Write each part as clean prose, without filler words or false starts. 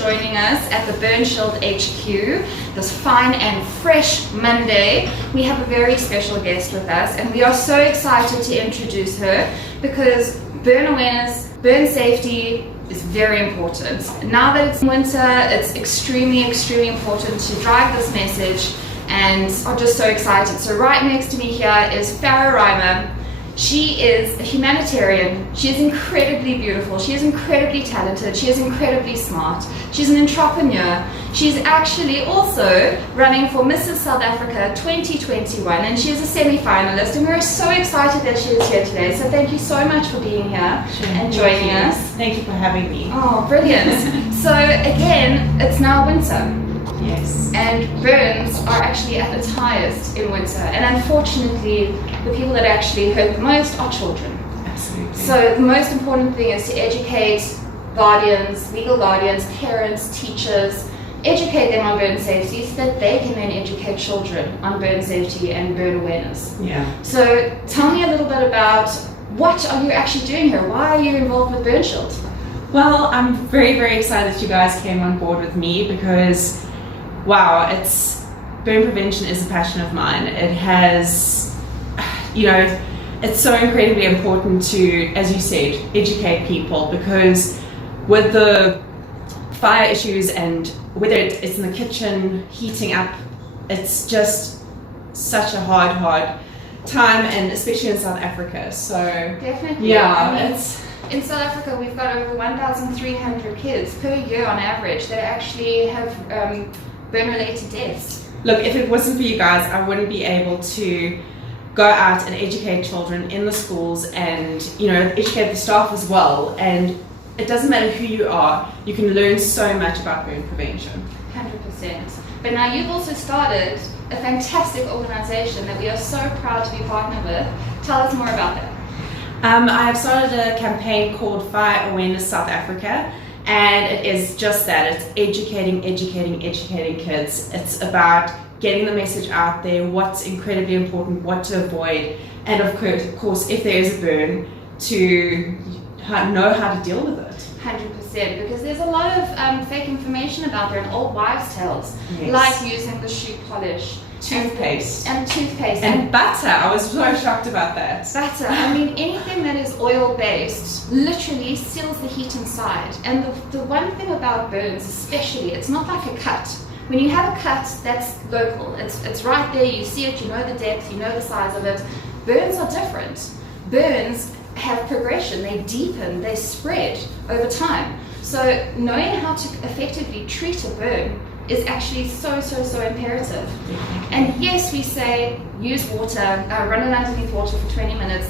joining us at the Burnshield HQ this fine and fresh Monday. We have a very special guest with us, and we are so excited to introduce her because burn awareness, burn safety is very important. Now that it's winter, it's extremely important to drive this message, and I'm just so excited. So right next to me here is Farah Reimer. She is a humanitarian. She is incredibly beautiful. She is incredibly talented. She is incredibly smart. She's an entrepreneur. She's actually also running for Mrs. South Africa 2021, and she is a semi-finalist, and we're so excited that she is here today. So thank you so much for being here and joining us. Thank you for having me. Oh, brilliant. So again, it's now winter. Yes. And burns are actually at its highest in winter, and unfortunately the people that actually hurt the most are children. Absolutely. So the most important thing is to educate guardians, legal guardians, parents, teachers, educate them on burn safety so that they can then educate children on burn safety and burn awareness. Yeah. So tell me a little bit about what are you actually doing here? Why are you involved with Burnshield? Well, I'm very excited that you guys came on board with me because wow, burn prevention is a passion of mine. It has, it's so incredibly important to, as you said, educate people, because with the fire issues and whether it's in the kitchen, heating up, it's just such a hard time, and especially in South Africa. So definitely, yeah, in South Africa, we've got over 1,300 kids per year on average that actually have burn-related deaths. Look, if it wasn't for you guys, I wouldn't be able to go out and educate children in the schools and, educate the staff as well. And it doesn't matter who you are, you can learn so much about burn prevention. 100%. But now you've also started a fantastic organization that we are so proud to be partnered with. Tell us more about that. I have started a campaign called Fire Awareness South Africa. And it is just that, it's educating kids. It's about getting the message out there, what's incredibly important, what to avoid, and of course, if there is a burn, to know how to deal with it. 100%, because there's a lot of fake information about there and old wives' tales, yes, like using the shoe polish, toothpaste, and butter. I was so shocked about that. Butter. I mean, anything that is oil-based literally seals the heat inside. And the one thing about burns, especially, it's not like a cut. When you have a cut, that's local. It's right there. You see it. You know the depth. You know the size of it. Burns are different. Burns have progression. They deepen. They spread over time. So knowing how to effectively treat a burn is actually so imperative. And yes, we say use water, run it underneath water for 20 minutes,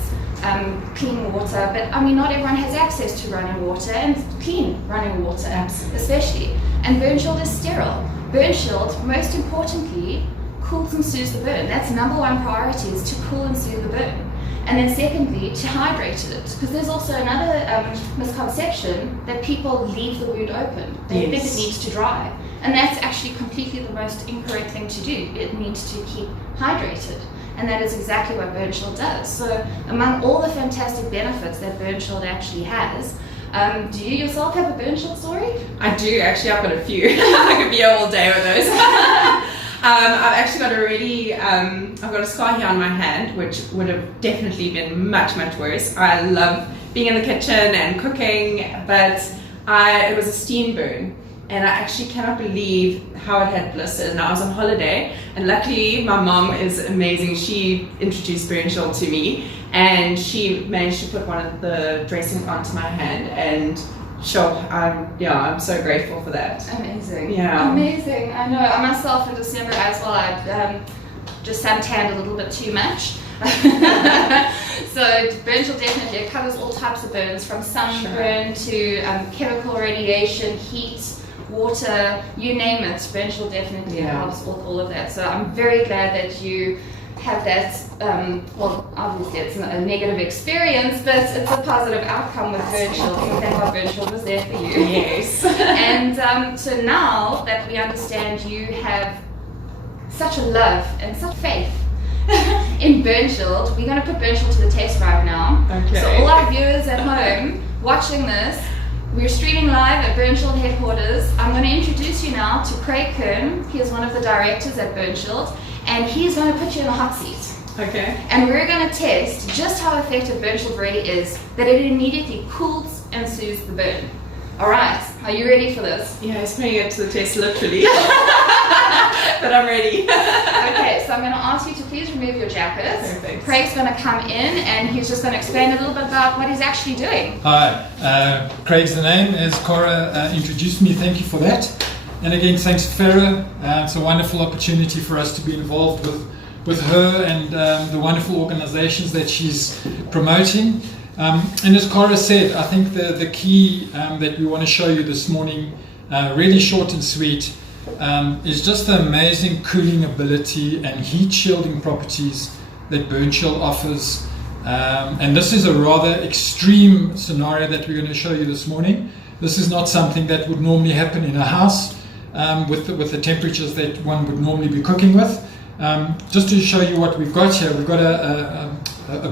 clean water, but I mean, not everyone has access to running water and clean running water. Absolutely. Especially. And Burnshield is sterile. Burnshield, most importantly, cools and soothes the burn. That's number one priority, is to cool and soothe the burn. And then secondly, to hydrate it, because there's also another misconception that people leave the wound open. They think it needs to dry. And that's actually completely the most incorrect thing to do. It needs to keep hydrated. And that is exactly what Burnshield does. So among all the fantastic benefits that Burnshield actually has, do you yourself have a Burnshield story? I do, actually. I've got a few. I could be here all day with those. I've actually got I've got a scar here on my hand, which would have definitely been much worse. I love being in the kitchen and cooking, but it was a steam burn. And I actually cannot believe how it had blistered. And I was on holiday, and luckily my mom is amazing. She introduced Burnshield to me, and she managed to put one of the dressings onto my hand, and sure, I'm so grateful for that. Amazing. Yeah. Amazing. I know. I myself in December as well, I just suntanned a little bit too much. So Burnshield definitely, it covers all types of burns, from sunburn to chemical radiation, heat, water, you name it. Burnshield definitely helps with all of that. So I'm very glad that you have that, well, obviously it's a negative experience, but it's a positive outcome with Burnshield. So thank God Burnshield was there for you. Yes. And so now that we understand you have such a love and such faith in Burnshield, we're going to put Burnshield to the test right now. Okay. So all our viewers at home watching this, we're streaming live at Burnshield headquarters. I'm going to to introduce you now to Craig Kern. He is one of the directors at Burnshield, and he's going to put you in a hot seat. Okay. And we're going to test just how effective Burnshield Ready is, that it immediately cools and soothes the burn. Alright, are you ready for this? Yeah, he's putting it to the test literally. But I'm ready. Okay, so I'm going to ask you to please remove your jacket. Perfect. Craig's going to come in and he's just going to explain a little bit about what he's actually doing. Hi, Craig's the name, as Cora introduced me. Thank you for that. And again, thanks to Farah. It's a wonderful opportunity for us to be involved with her and the wonderful organizations that she's promoting. And as Cora said, I think the key that we want to show you this morning, really short and sweet, is just the amazing cooling ability and heat shielding properties that Burnshield offers. And this is a rather extreme scenario that we're going to show you this morning. This is not something that would normally happen in a house with the temperatures that one would normally be cooking with. Just to show you what we've got here, we've got a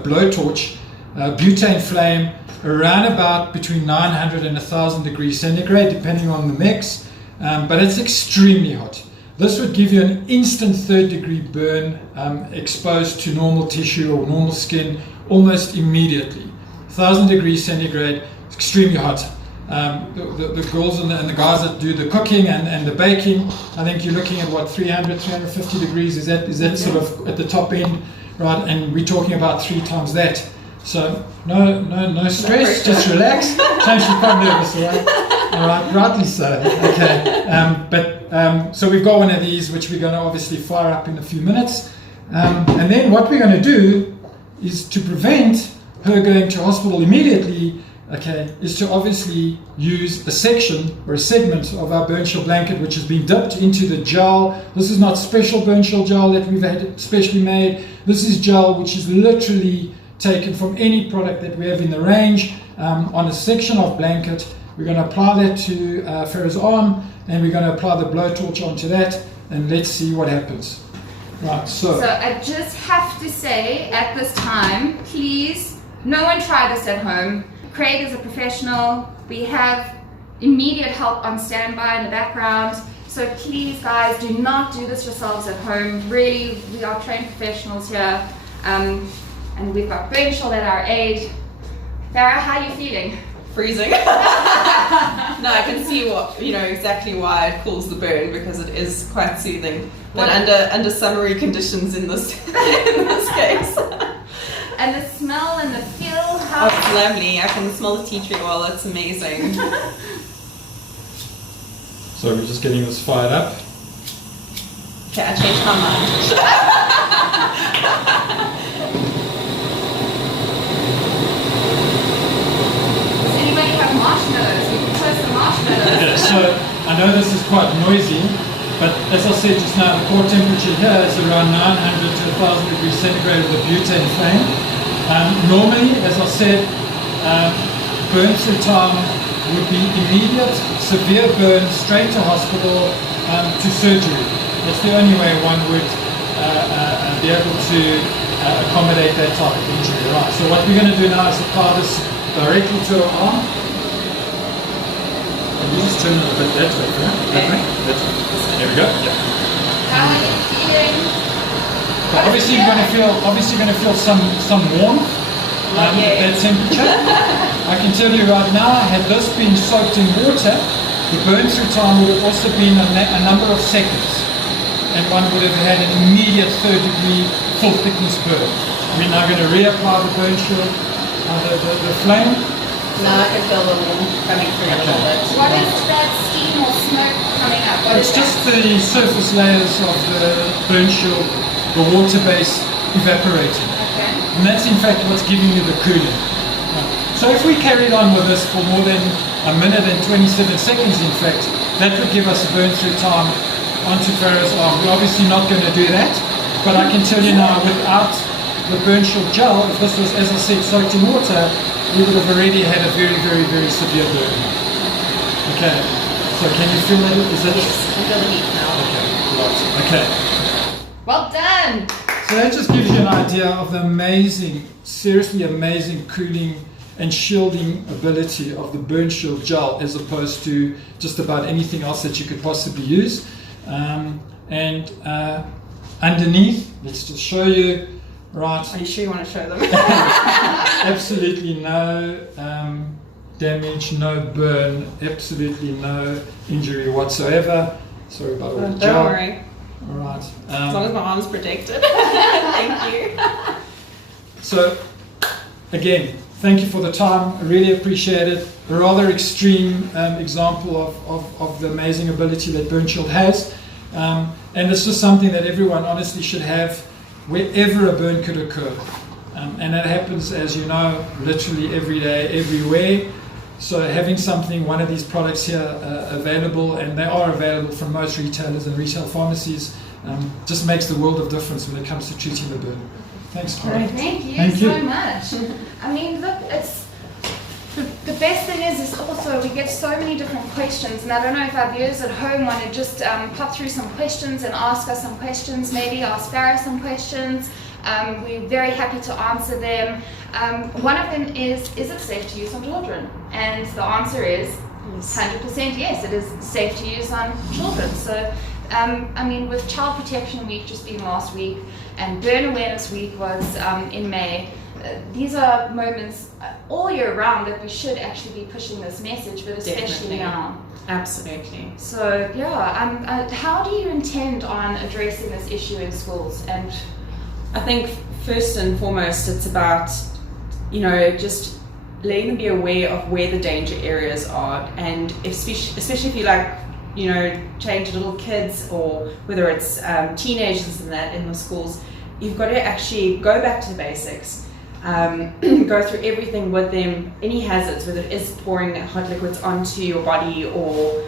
blowtorch, butane flame, around about between 900 and 1000 degrees centigrade, depending on the mix. But it's extremely hot. This would give you an instant 3rd degree burn exposed to normal tissue or normal skin almost immediately. 1000 degrees centigrade, it's extremely hot. The girls and the guys that do the cooking and the baking, I think you're looking at what, 300, 350 degrees, is that sort of at the top end, right? And we're talking about 3 times that. So no stress, just relax. James, you're quite nervous, all right, rightly so. Okay, so we've got one of these which we're going to obviously fire up in a few minutes, and then what we're going to do is to prevent her going to hospital immediately. Okay, is to obviously use a section or a segment of our Burnshield blanket which has been dipped into the gel. This is not special Burnshield gel that we've had specially made. This is gel which is literally taken from any product that we have in the range on a section of blanket. We're going to apply that to Farah's arm, and we're going to apply the blowtorch onto that, and let's see what happens. Right, so I just have to say at this time, please, no one try this at home. Craig is a professional. We have immediate help on standby in the background. So please, guys, do not do this yourselves at home. Really, we are trained professionals here. And we've got Burnshield at our aid. Farah, how are you feeling? Freezing. No, I can see exactly why it cools the burn, because it is quite soothing. But under summery conditions in this case. And the smell and the feel, how? Oh, it's lovely. I can smell the tea tree oil. It's amazing. So we're just getting this fired up. Okay, I changed my mind. Does anybody have marshmallows? We can toast some marshmallows. Okay, so I know this is quite noisy, but as I said just now, the core temperature here is around 900 to 1000 degrees centigrade with a butane flame. Normally, as I said, burn through time would be immediate, severe burn, straight to hospital, to surgery. That's the only way one would be able to accommodate that type of injury. Right. So what we're going to do now is apply this directly to her arm. And you just turn it a bit that way, right? That way? That way. There we go. Yeah. How are you feeling? So obviously you're going to feel some warmth at that temperature. I can tell you right now, had this been soaked in water, the burn through time would have also been a number of seconds, and one would have had an immediate 3rd degree full thickness burn. We're now going to reapply the Burnshield, the flame. Now I can feel the warmth coming through a little bit. What is that steam or smoke coming up? It's just the surface layers of the Burnshield, the water base evaporating. Okay. And that's in fact what's giving you the cooling. So if we carried on with this for more than a minute and 27 seconds, in fact, that would give us a burn through time onto Farah's arm. We're obviously not going to do that, but I can tell you now, without the Burnshield gel, if this was, as I said, soaked in water, we would have already had a very, very, very severe burn. Okay, so can you feel that? Is that? Yes, I feel the heat now. Okay, right. Okay. Well done. So that just gives you an idea of the amazing, seriously amazing cooling and shielding ability of the Burnshield gel as opposed to just about anything else that you could possibly use. And underneath, let's just show you, right? Are you sure you want to show them? Absolutely no damage, no burn, absolutely no injury whatsoever. Sorry about all the Don't gel. worry. All right. As long as my arm's protected. Thank you. So, again, thank you for the time. I really appreciate it. A rather extreme example of the amazing ability that Burnshield has. And it's just something that everyone honestly should have wherever a burn could occur. And that happens, as you know, literally every day, everywhere. So having something, one of these products here available, and they are available from most retailers and retail pharmacies, just makes the world of difference when it comes to treating the burn. Thanks, Farah. Thank you Thank so you. much. I mean, look, it's the best thing is also we get so many different questions, and I don't know if our viewers at home want to just pop through some questions and ask us some questions, maybe ask Farah some questions. We're very happy to answer them. One of them is it safe to use on children? And the answer is 100% yes, it is safe to use on children. So, I mean, with Child Protection Week just being last week, and Burn Awareness Week was in May, these are moments all year round that we should actually be pushing this message, but especially Definitely. now. Absolutely. So, yeah, how do you intend on addressing this issue in schools? And I think first and foremost, it's about, just letting them be aware of where the danger areas are, and especially if you change little kids, or whether it's teenagers and that in the schools, you've got to actually go back to the basics. Go through everything with them, any hazards, whether it is pouring hot liquids onto your body, or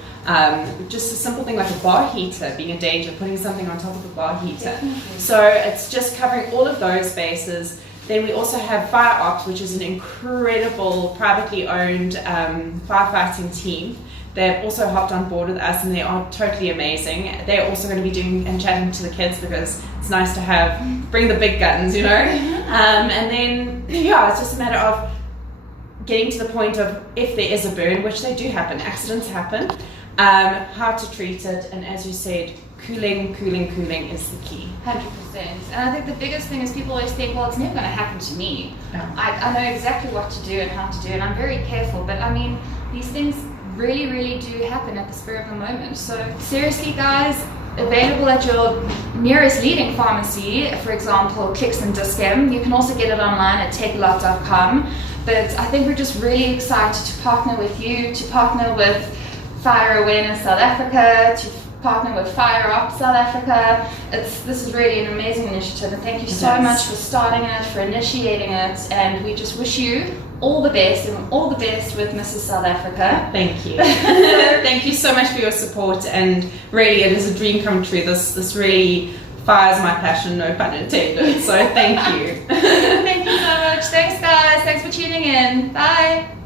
just a simple thing like a bar heater being a danger, putting something on top of a bar heater. Definitely. So it's just covering all of those bases. Then we also have Fire Ops, which is an incredible privately owned firefighting team. They've also hopped on board with us, and they are totally amazing. They're also going to be doing and chatting to the kids, because it's nice to bring the big guns, and then, it's just a matter of getting to the point of, if there is a burn, which they do happen, accidents happen, how to treat it. And as you said, cooling is the key. 100%. And I think the biggest thing is people always think, well, it's never going to happen to me. Yeah. I know exactly what to do and how to do, and I'm very careful. But I mean, these things really, really do happen at the spur of the moment. So seriously, guys, available at your nearest leading pharmacy, for example, Clicks and Discam. You can also get it online at takealot.com. But I think we're just really excited to partner with you, to partner with Fire Awareness South Africa, to partner with Fire Ops South Africa. This is really an amazing initiative, and thank you so much for starting it, for initiating it, and we just wish you all the best, and all the best with Mrs. South Africa. Thank you. Thank you so much for your support, and really it is a dream come true. This really fires my passion, no pun intended, so thank you. Thank you so much. Thanks guys, thanks for tuning in. Bye.